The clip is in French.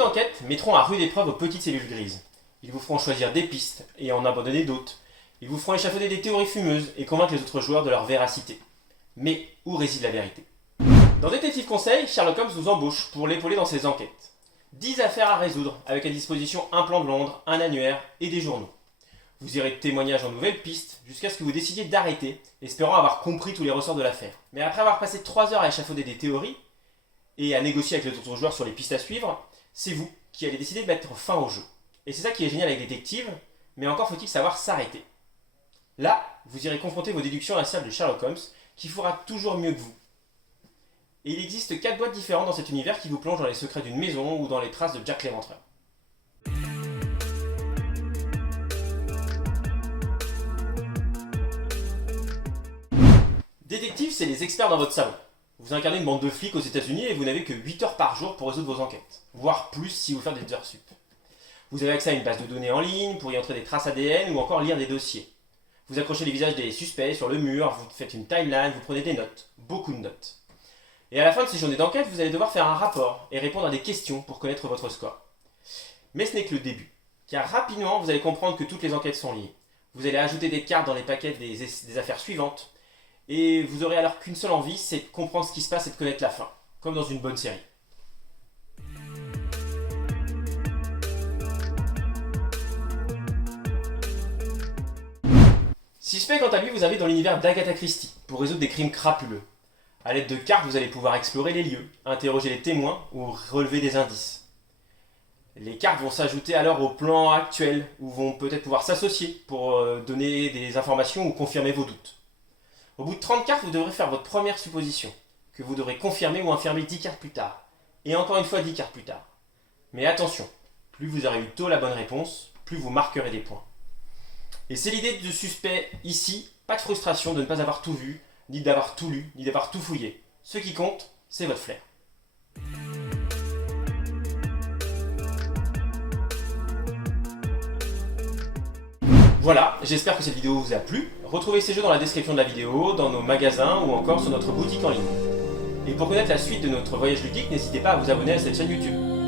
d'enquête mettront à rude épreuve vos petites cellules grises. Ils vous feront choisir des pistes et en abandonner d'autres. Ils vous feront échafauder des théories fumeuses et convaincre les autres joueurs de leur véracité. Mais où réside la vérité? Dans Détective Conseil, Sherlock Holmes vous embauche pour l'épauler dans ses enquêtes. 10 affaires à résoudre, avec à disposition un plan de Londres, un annuaire et des journaux. Vous irez de témoignage en nouvelles pistes, jusqu'à ce que vous décidiez d'arrêter, espérant avoir compris tous les ressorts de l'affaire. Mais après avoir passé 3 heures à échafauder des théories, et à négocier avec les autres joueurs sur les pistes à suivre, c'est vous qui allez décider de mettre fin au jeu. Et c'est ça qui est génial avec Détective, mais encore faut-il savoir s'arrêter. Là, vous irez confronter vos déductions à celles de Sherlock Holmes, qui fera toujours mieux que vous. Et il existe 4 boîtes différentes dans cet univers qui vous plongent dans les secrets d'une maison ou dans les traces de Jack l'Éventreur. Détective, c'est les experts dans votre salon. Vous incarnez une bande de flics aux États-Unis et vous n'avez que 8 heures par jour pour résoudre vos enquêtes, voire plus si vous faites des heures sup. Vous avez accès à une base de données en ligne pour y entrer des traces ADN ou encore lire des dossiers. Vous accrochez les visages des suspects sur le mur, vous faites une timeline, vous prenez des notes, beaucoup de notes. Et à la fin de ces journées d'enquête, vous allez devoir faire un rapport et répondre à des questions pour connaître votre score. Mais ce n'est que le début, car rapidement vous allez comprendre que toutes les enquêtes sont liées. Vous allez ajouter des cartes dans les paquets des affaires suivantes, et vous aurez alors qu'une seule envie, c'est de comprendre ce qui se passe et de connaître la fin, comme dans une bonne série. Suspect, quant à lui, vous invite dans l'univers d'Agatha Christie pour résoudre des crimes crapuleux. A l'aide de cartes, vous allez pouvoir explorer les lieux, interroger les témoins ou relever des indices. Les cartes vont s'ajouter alors au plan actuel, où vont peut-être pouvoir s'associer pour donner des informations ou confirmer vos doutes. Au bout de 30 cartes, vous devrez faire votre première supposition, que vous devrez confirmer ou infirmer 10 cartes plus tard, et encore une fois 10 cartes plus tard. Mais attention, plus vous aurez eu tôt la bonne réponse, plus vous marquerez des points. Et c'est l'idée du suspect ici, pas de frustration de ne pas avoir tout vu, ni d'avoir tout lu, ni d'avoir tout fouillé. Ce qui compte, c'est votre flair. Voilà, j'espère que cette vidéo vous a plu. Retrouvez ces jeux dans la description de la vidéo, dans nos magasins ou encore sur notre boutique en ligne. Et pour connaître la suite de notre voyage ludique, n'hésitez pas à vous abonner à cette chaîne YouTube.